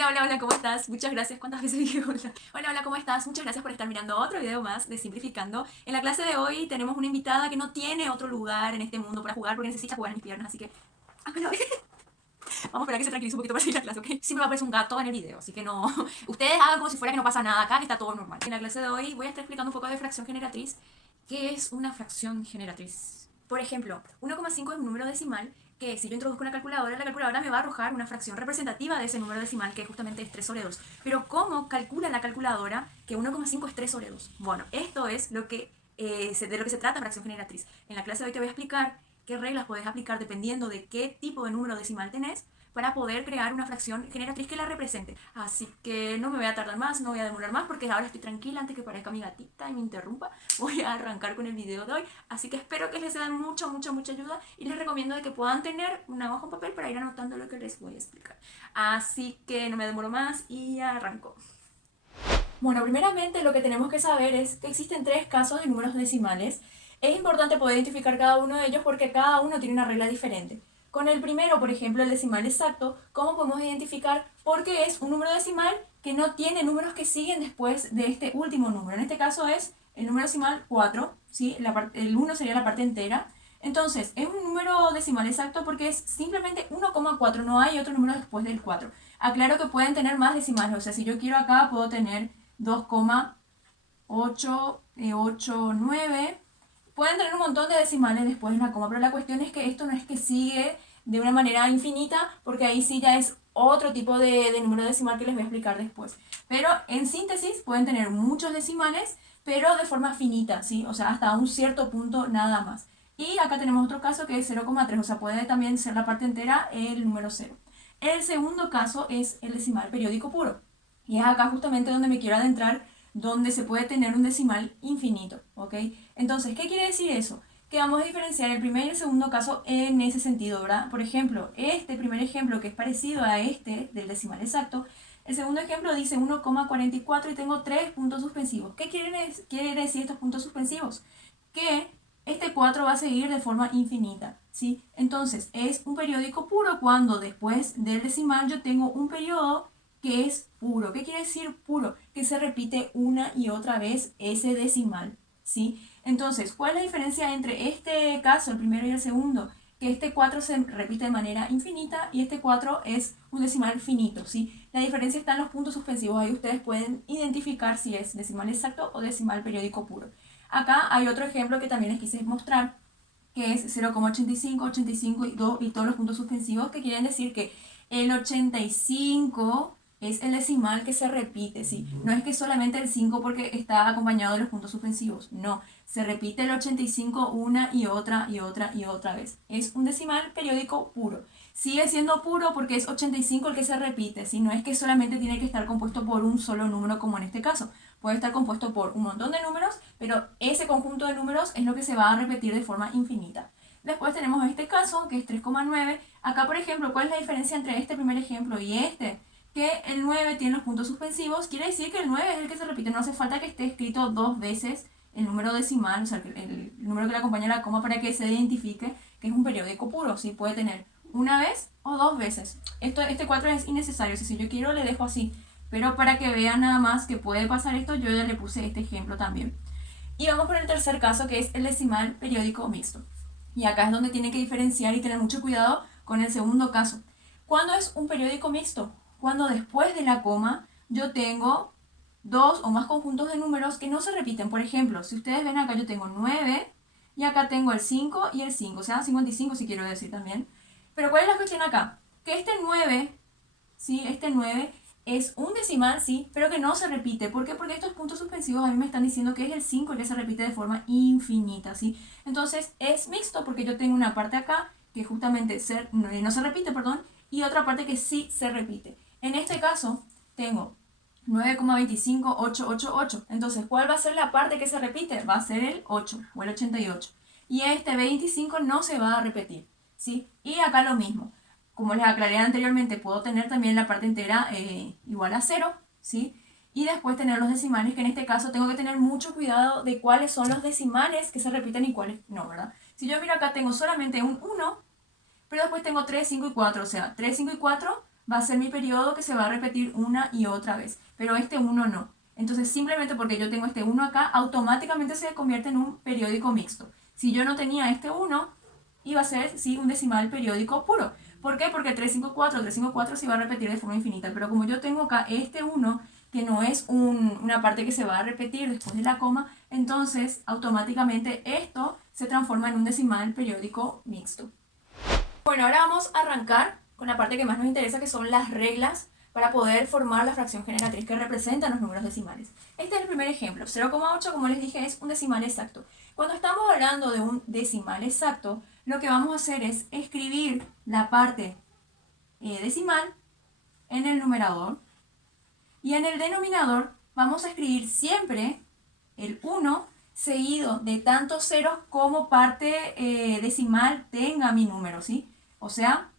Hola, hola, hola, ¿cómo estás? Muchas gracias. ¿Cuántas veces dije hola? Hola, hola, ¿cómo estás? Muchas gracias por estar mirando otro video más de Simplificando. En la clase de hoy tenemos una invitada que no tiene otro lugar en este mundo para jugar porque necesita jugar en mis piernas, así que... Ah, pero- Vamos a esperar que se tranquilice un poquito para seguir la clase, ¿ok? Siempre va a aparecer un gato en el video, así que no... Ustedes hagan como si fuera que no pasa nada acá, que está todo normal. En la clase de hoy voy a estar explicando un poco de fracción generatriz. ¿Qué es una fracción generatriz? Por ejemplo, 1,5 es un número decimal que si yo introduzco una calculadora, la calculadora me va a arrojar una fracción representativa de ese número decimal que justamente es 3 sobre 2. Pero ¿cómo calcula la calculadora que 1,5 es 3 sobre 2? Bueno, esto es lo que, de lo que se trata fracción generatriz. En la clase de hoy te voy a explicar qué reglas puedes aplicar dependiendo de qué tipo de número decimal tenés para poder crear una fracción generatriz que la represente. Así que no me voy a tardar más, no voy a demorar más porque ahora estoy tranquila antes que parezca mi gatita y me interrumpa. Voy a arrancar con el video de hoy, así que espero que les den mucha ayuda y les recomiendo de que puedan tener una hoja en papel para ir anotando lo que les voy a explicar. Así que no me demoro más y arranco. Bueno, primeramente lo que tenemos que saber es que existen tres casos de números decimales. Es importante poder identificar cada uno de ellos porque cada uno tiene una regla diferente. Con el primero, por ejemplo, el decimal exacto, ¿cómo podemos identificar? Porque es un número decimal que no tiene números que siguen después de este último número. En este caso es el número decimal 4, ¿sí? El 1 sería la parte entera. Entonces, es un número decimal exacto porque es simplemente 1,4, no hay otro número después del 4. Aclaro que pueden tener más decimales, o sea, si yo quiero acá puedo tener 2,889. Pueden tener un montón de decimales después de la coma, pero la cuestión es que esto no es que sigue de una manera infinita, porque ahí sí ya es otro tipo de número decimal que les voy a explicar después. Pero en síntesis pueden tener muchos decimales, pero de forma finita, ¿sí? O sea, hasta un cierto punto nada más. Y acá tenemos otro caso que es 0,3, o sea, puede también ser la parte entera el número 0. El segundo caso es el decimal periódico puro. Y es acá justamente donde me quiero adentrar, donde se puede tener un decimal infinito, ¿ok? Entonces, ¿qué quiere decir eso? Que vamos a diferenciar el primer y el segundo caso en ese sentido, ¿verdad? Por ejemplo, este primer ejemplo que es parecido a este del decimal exacto, el segundo ejemplo dice 1,44 y tengo 3 puntos suspensivos. ¿Qué quiere decir estos puntos suspensivos? Que este 4 va a seguir de forma infinita, ¿sí? Entonces, es un periódico puro cuando después del decimal yo tengo un periodo que es puro. ¿Qué quiere decir puro? Que se repite una y otra vez ese decimal, ¿sí? Entonces, ¿cuál es la diferencia entre este caso, el primero y el segundo? Que este 4 se repite de manera infinita y este 4 es un decimal finito, ¿sí? La diferencia está en los puntos suspensivos. Ahí ustedes pueden identificar si es decimal exacto o decimal periódico puro. Acá hay otro ejemplo que también les quise mostrar, que es 0,85, 85 y todos los puntos suspensivos, que quieren decir que el 85 es el decimal que se repite, ¿sí? No es que solamente el 5 porque está acompañado de los puntos suspensivos, no. Se repite el 85 una y otra y otra y otra vez. Es un decimal periódico puro. Sigue siendo puro porque es 85 el que se repite, ¿sí? No es que solamente tiene que estar compuesto por un solo número como en este caso. Puede estar compuesto por un montón de números, pero ese conjunto de números es lo que se va a repetir de forma infinita. Después tenemos este caso, que es 3,9. Acá, por ejemplo, ¿cuál es la diferencia entre este primer ejemplo y este? Que el 9 tiene los puntos suspensivos, quiere decir que el 9 es el que se repite. No hace falta que esté escrito dos veces el número decimal, o sea, el número que le acompaña a la coma para que se identifique que es un periódico puro. ¿Sí? Puede tener una vez o dos veces. Este 4 es innecesario, si yo quiero le dejo así. Pero para que vean nada más que puede pasar esto, yo ya le puse este ejemplo también. Y vamos con el tercer caso, que es el decimal periódico mixto. Y acá es donde tienen que diferenciar y tener mucho cuidado con el segundo caso. ¿Cuándo es un periódico mixto? Cuando después de la coma yo tengo dos o más conjuntos de números que no se repiten. Por ejemplo, si ustedes ven acá yo tengo 9 y acá tengo el 5 y el 5, o sea, 55 si quiero decir también. Pero ¿cuál es la cuestión acá? Que este 9, ¿sí? Este 9 es un decimal, sí, pero que no se repite. ¿Por qué? Porque estos puntos suspensivos a mí me están diciendo que es el 5 el que se repite de forma infinita, ¿sí? Entonces es mixto porque yo tengo una parte acá que justamente no se repite, perdón, y otra parte que sí se repite. En este caso tengo 9,25888. Entonces, ¿cuál va a ser la parte que se repite? Va a ser el 8 o el 88. Y este 25 no se va a repetir, ¿sí? Y acá lo mismo. Como les aclaré anteriormente, puedo tener también la parte entera igual a 0, ¿sí? Y después tener los decimales, que en este caso tengo que tener mucho cuidado de cuáles son los decimales que se repiten y cuáles no, ¿verdad? Si yo miro acá tengo solamente un 1, pero después tengo 3, 5 y 4, o sea, 3, 5 y 4 va a ser mi periodo que se va a repetir una y otra vez, pero este 1 no. Entonces, simplemente porque yo tengo este 1 acá, automáticamente se convierte en un periódico mixto. Si yo no tenía este 1, iba a ser, sí, un decimal periódico puro. ¿Por qué? Porque 354 se va a repetir de forma infinita, pero como yo tengo acá este 1, que no es una parte que se va a repetir después de la coma, entonces automáticamente esto se transforma en un decimal periódico mixto. Bueno, ahora vamos a arrancar con la parte que más nos interesa, que son las reglas para poder formar la fracción generatriz que representan los números decimales. Este es el primer ejemplo. 0,8, como les dije, es un decimal exacto. Cuando estamos hablando de un decimal exacto, lo que vamos a hacer es escribir la parte decimal en el numerador, y en el denominador vamos a escribir siempre el 1 seguido de tantos ceros como parte decimal tenga mi número, ¿sí? O sea,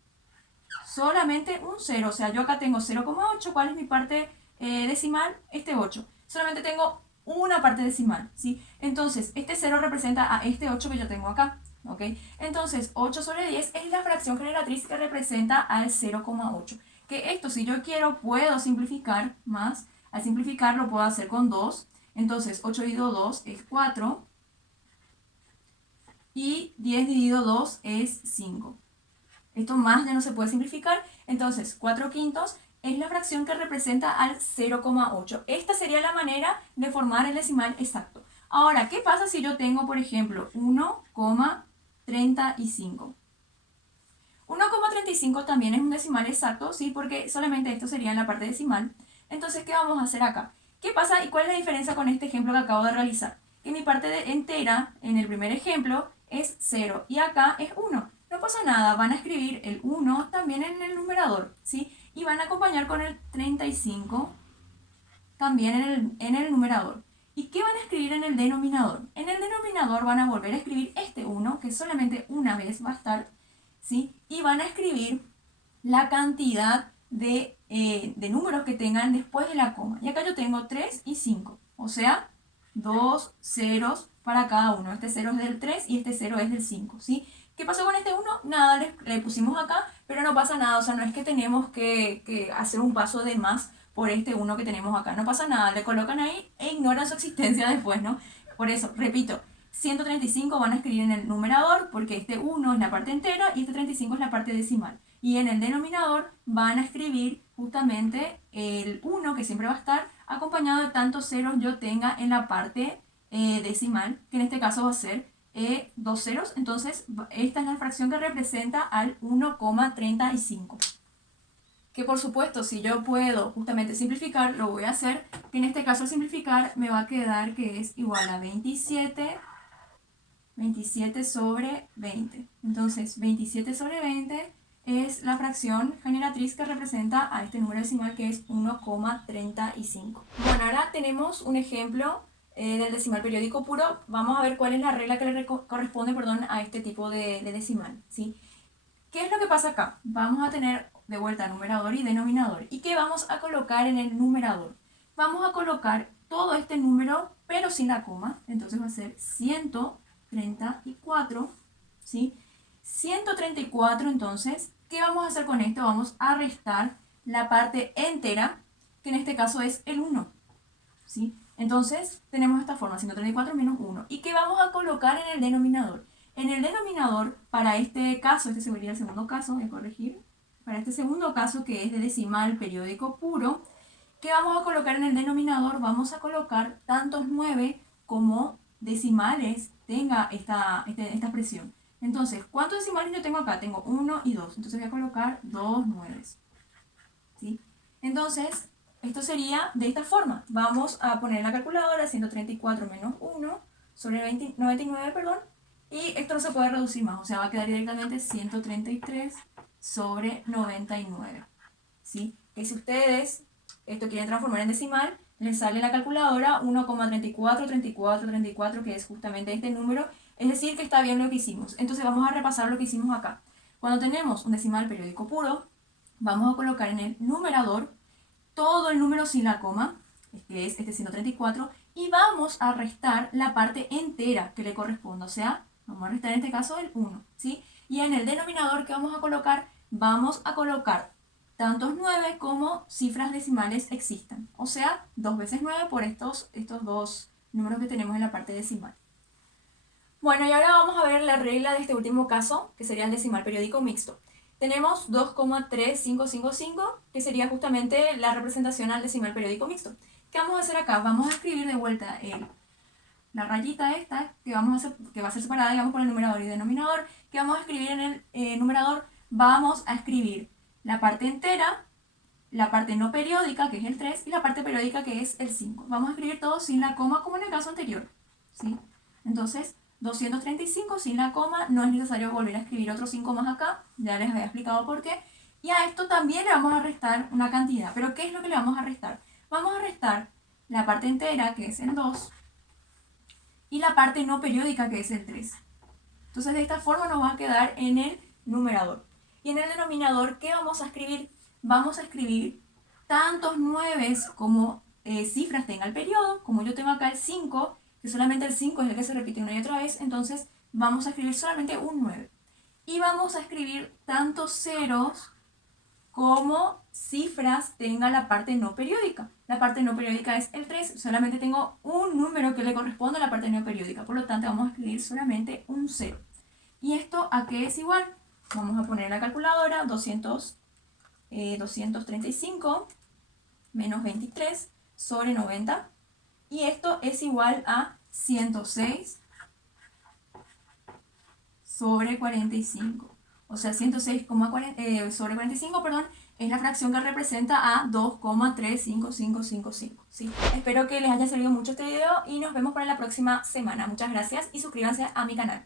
solamente un 0. O sea, yo acá tengo 0,8. ¿Cuál es mi parte decimal? Este 8. Solamente tengo una parte decimal, ¿sí? Entonces, este 0 representa a este 8 que yo tengo acá, ¿ok? Entonces, 8 sobre 10 es la fracción generatriz que representa al 0,8. Que esto, si yo quiero, puedo simplificar más. Al simplificar lo puedo hacer con 2. Entonces, 8 dividido 2 es 4. Y 10 dividido 2 es 5. Esto más ya no se puede simplificar. Entonces, 4 quintos es la fracción que representa al 0,8. Esta sería la manera de formar el decimal exacto. Ahora, ¿qué pasa si yo tengo, por ejemplo, 1,35? 1,35 también es un decimal exacto, ¿sí? Porque solamente esto sería la parte decimal. Entonces, ¿qué vamos a hacer acá? ¿Qué pasa y cuál es la diferencia con este ejemplo que acabo de realizar? Que mi parte entera en el primer ejemplo es 0 y acá es 1. No pasa nada, van a escribir el 1 también en el numerador, ¿sí? Y van a acompañar con el 35 también en el numerador. ¿Y qué van a escribir en el denominador? En el denominador van a volver a escribir este 1, que solamente una vez va a estar, ¿sí? Y van a escribir la cantidad de números que tengan después de la coma. Y acá yo tengo 3 y 5, o sea, 2 ceros para cada uno. Este 0 es del 3 y este 0 es del 5, ¿sí? ¿Qué pasó con este 1? Nada, le pusimos acá, pero no pasa nada. O sea, no es que tenemos que hacer un paso de más por este 1 que tenemos acá. No pasa nada, le colocan ahí e ignoran su existencia después, ¿no? Por eso, repito, 135 van a escribir en el numerador porque este 1 es la parte entera y este 35 es la parte decimal. Y en el denominador van a escribir justamente el 1, que siempre va a estar acompañado de tantos ceros yo tenga en la parte decimal, que en este caso va a ser 2 ceros. Entonces, esta es la fracción que representa al 1,35. Que por supuesto, si yo puedo justamente simplificar, lo voy a hacer. Que en este caso, al simplificar, me va a quedar que es igual a 27 sobre 20. Entonces, 27 sobre 20 es la fracción generatriz que representa a este número decimal, que es 1,35. Bueno, ahora tenemos un ejemplo del decimal periódico puro. Vamos a ver cuál es la regla que le corresponde, a este tipo de decimal, ¿sí? ¿Qué es lo que pasa acá? Vamos a tener de vuelta numerador y denominador. ¿Y qué vamos a colocar en el numerador? Vamos a colocar todo este número, pero sin la coma. Entonces va a ser 134, ¿sí? 134, entonces, ¿qué vamos a hacer con esto? Vamos a restar la parte entera, que en este caso es el 1, ¿sí? Entonces, tenemos esta forma, 134 menos 1. ¿Y qué vamos a colocar en el denominador? En el denominador, para este caso, este sería el segundo caso, voy a corregir, para este segundo caso que es de decimal periódico puro, ¿qué vamos a colocar en el denominador? Vamos a colocar tantos 9 como decimales tenga esta expresión. Entonces, ¿cuántos decimales yo tengo acá? Tengo 1 y 2, entonces voy a colocar 2 nueves, ¿sí? Entonces, esto sería de esta forma. Vamos a poner en la calculadora 134 menos 1 sobre 99, perdón. Y esto no se puede reducir más, o sea, va a quedar directamente 133 sobre 99, ¿sí? Que si ustedes esto quieren transformar en decimal, les sale en la calculadora 1,343434, que es justamente este número. Es decir, que está bien lo que hicimos. Entonces vamos a repasar lo que hicimos acá. Cuando tenemos un decimal periódico puro, vamos a colocar en el numerador todo el número sin la coma, que es este 134, y vamos a restar la parte entera que le corresponde, o sea, vamos a restar en este caso el 1, ¿sí? Y en el denominador que vamos a colocar tantos 9 como cifras decimales existan. O sea, 2 veces 9 por estos dos números que tenemos en la parte decimal. Bueno, y ahora vamos a ver la regla de este último caso, que sería el decimal periódico mixto. Tenemos 2,3555, que sería justamente la representación al decimal periódico mixto. ¿Qué vamos a hacer acá? Vamos a escribir de vuelta la rayita esta, que va a ser separada, digamos, por el numerador y denominador. ¿Qué vamos a escribir en el numerador? Vamos a escribir la parte entera, la parte no periódica, que es el 3, y la parte periódica, que es el 5. Vamos a escribir todo sin la coma, como en el caso anterior, ¿sí? Entonces, 235 sin la coma, no es necesario volver a escribir otros 5 más acá, ya les había explicado por qué. Y a esto también le vamos a restar una cantidad. ¿Pero qué es lo que le vamos a restar? Vamos a restar la parte entera, que es el 2, y la parte no periódica, que es el 3. Entonces, de esta forma nos va a quedar en el numerador. Y en el denominador, ¿qué vamos a escribir? Vamos a escribir tantos 9 como cifras tenga el periodo. Como yo tengo acá el 5, que solamente el 5 es el que se repite una y otra vez, entonces vamos a escribir solamente un 9. Y vamos a escribir tantos ceros como cifras tenga la parte no periódica. La parte no periódica es el 3, solamente tengo un número que le corresponde a la parte no periódica, por lo tanto vamos a escribir solamente un 0. ¿Y esto a qué es igual? Vamos a poner en la calculadora 235 menos 23 sobre 90, y esto es igual a 106 sobre 45. O sea, 106 sobre 45, perdón, es la fracción que representa a 2,35555. ¿Sí? Espero que les haya servido mucho este video y nos vemos para la próxima semana. Muchas gracias y suscríbanse a mi canal.